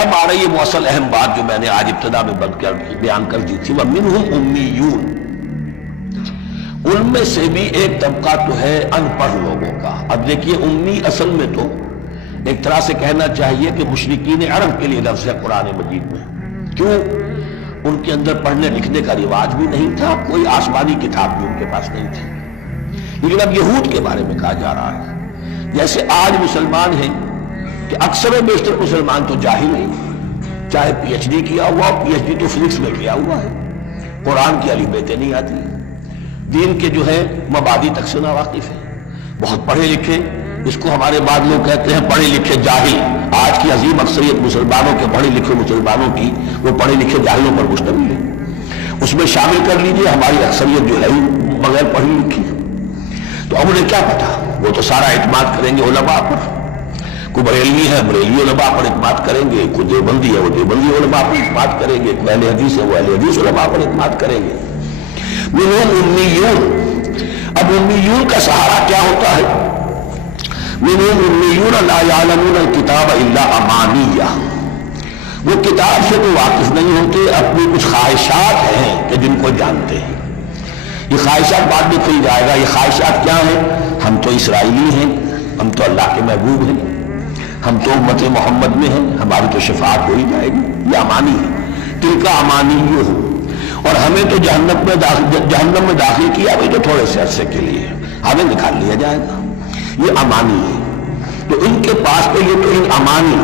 اب آ رہی ہے وہ اصل اہم بات جو میں نے آج ابتدا میں بیان کر دی تھی، وَمِنْهُمْ أُمِّيُّونَ، ان میں سے بھی ایک طبقہ تو ہے ان پڑھ لوگوں کا۔ اب دیکھیے امی اصل میں تو ایک طرح سے کہنا چاہیے کہ مشرکین عرب کے لیے لفظ ہے قرآن مجید میں۔ کیوں؟ ان کے اندر پڑھنے لکھنے کا رواج بھی نہیں تھا، کوئی آسمانی کتاب بھی ان کے پاس نہیں تھی۔ لیکن اب یہود کے بارے میں کہا جا رہا ہے، جیسے آج مسلمان ہیں کہ اکثر و بیشتر مسلمان تو جاہل ہیں، چاہے پی ایچ ڈی کیا ہوا، پی ایچ ڈی تو فزکس میں کیا ہوا ہے، قرآن کی علی بیتیں نہیں آتی، دین کے جو ہے مبادی تک سے ناواقف ہے، بہت پڑھے لکھے، اس کو ہمارے بعد لوگ کہتے ہیں پڑھے لکھے جاہل۔ آج کی عظیم اکثریت مسلمانوں کے پڑھے لکھے مسلمانوں کی وہ پڑھے لکھے جاہلوں پر مشتمل ہے، اس میں شامل کر لیجئے ہماری اکثریت جو ہے بغیر پڑھی لکھی ہے۔ تو اب انہیں کیا پتا، وہ تو سارا اعتماد کریں گے علماء پر، کوئی بریلوی ہے بریلوی علماء پر اعتماد کریں گے، کوئی دیوبندی ہے وہ دیوبندی علماء پر اعتماد کریں گے، کوئی اہل حدیث ہے وہ اہل حدیث علماء پر اعتماد کریں گے۔ منہم امیون، اب امیون کا سہارا کیا ہوتا ہے؟ منہم امیون لا یعلمون الکتاب الا امانیہ، وہ کتاب سے تو واقف نہیں ہوتے، اپنی کچھ خواہشات ہیں کہ جن کو جانتے ہیں۔ یہ خواہشات بعد میں کھل جائے گا، یہ خواہشات کیا ہیں؟ ہم تو اسرائیلی ہیں، ہم تو اللہ کے محبوب ہیں، ہم تو امت محمد میں ہیں، ہماری تو شفاعت ہو ہی جائے گی، یہ امانی ہے۔ تلک امانیہ، اور ہمیں تو جہنم میں داخل کیا بھی تو تھوڑے سے عرصے کے لیے، ہمیں نکال لیا جائے گا، یہ امانی ہے۔ تو ان کے پاس تو یہ تو ان امانی،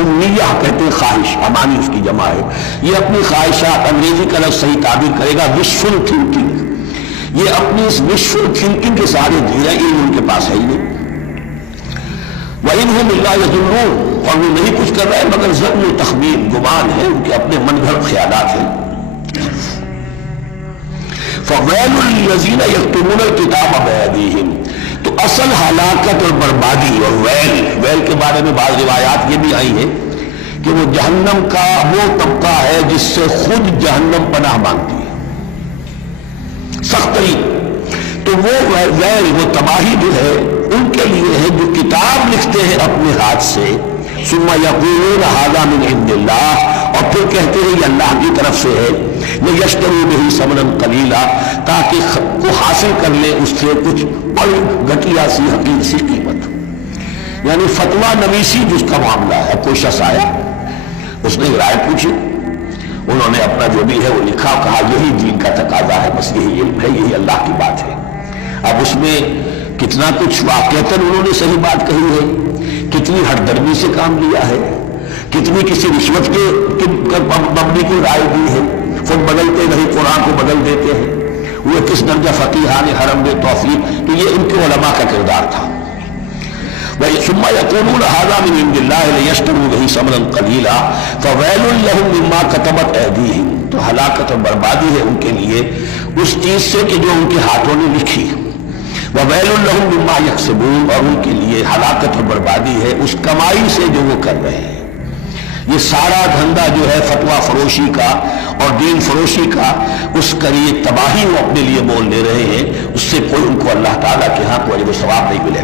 امیہ کہتے ہیں خواہش، امانی اس کی جمع ہے، یہ اپنی خواہشات، انگریزی کا لفظ صحیح تعبیر کرے گا وشفل تھنکنگ، یہ اپنی اس وشفل تھنکنگ کے سارے دھیرے علم ان کے پاس ہے ہی نہیں۔ وَإِنْهُمْ إِلَّا يَظُنُّونَ، اور وہ نہیں کچھ کر رہے مگر ظن و تخمین، گمان ہے، ان کے اپنے من گھڑت خیالات ہیں۔ فَوَيْلٌ لِّلَّذِينَ يَكْتُمُونَ الْكِتَابَ بِأَيْدِيهِمْ، تو اصل ہلاکت اور بربادی اور ویل کے بارے میں بعض روایات یہ بھی آئی ہیں کہ وہ جہنم کا وہ طبقہ ہے جس سے خود جہنم پناہ مانگتی ہے، سخت ترین۔ تو وہ ویل، وہ تباہی جو ہے ان کے لیے ہے جو کتاب لکھتے ہیں اپنے ہاتھ سے، ثم یقولون ھذا من عند اللہ، اور پھر کہتے ہیں یہ اللہ کی طرف سے ہے، لیشتروا بہ ثمنا قلیلا، تاکہ کو حاصل کر لیں اس سے کچھ بڑی گھٹیا سی حقیر سی قیمت۔ یعنی فتویٰ نویسی جس کا معاملہ ہے، کوئی شخص آیا، اس نے رائے پوچھی، انہوں نے اپنا جو بھی ہے وہ لکھا، کہا یہی دین کا تقاضا ہے، بس یہی علم ہے، یہی اللہ کی بات ہے۔ اب اس میں کتنا کچھ واقعتاً انہوں نے صحیح بات کہی ہے، کتنی ہٹ درمی سے کام لیا ہے، کتنی کسی رشوت کے مبنی کو رائے دی ہے، خود بدلتے نہیں قرآن کو بدل دیتے ہیں، وہ کس درجہ فقیہان حرم بے توفیق، تو یہ ان کے علماء کا کردار تھا۔ ثم يقولون هذا من عند الله ليشتروا به ثمنا قليلا فويل لهم مما كتبت ايديهم، تو ہلاکت اور بربادی ہے ان کے لیے اس چیز سے کہ جو ان کے ہاتھوں نے لکھی، وویل لهم مما يكسبون، اور ان کے لیے ہلاکت اور بربادی ہے اس کمائی سے جو وہ کر رہے ہیں۔ یہ سارا دھندا جو ہے فتویٰ فروشی کا اور دین فروشی کا، اس کا یہ تباہی وہ اپنے لیے مول لے رہے ہیں، اس سے کوئی ان کو اللہ تعالیٰ کے ہاں کوئی اجر و ثواب نہیں ملے گا۔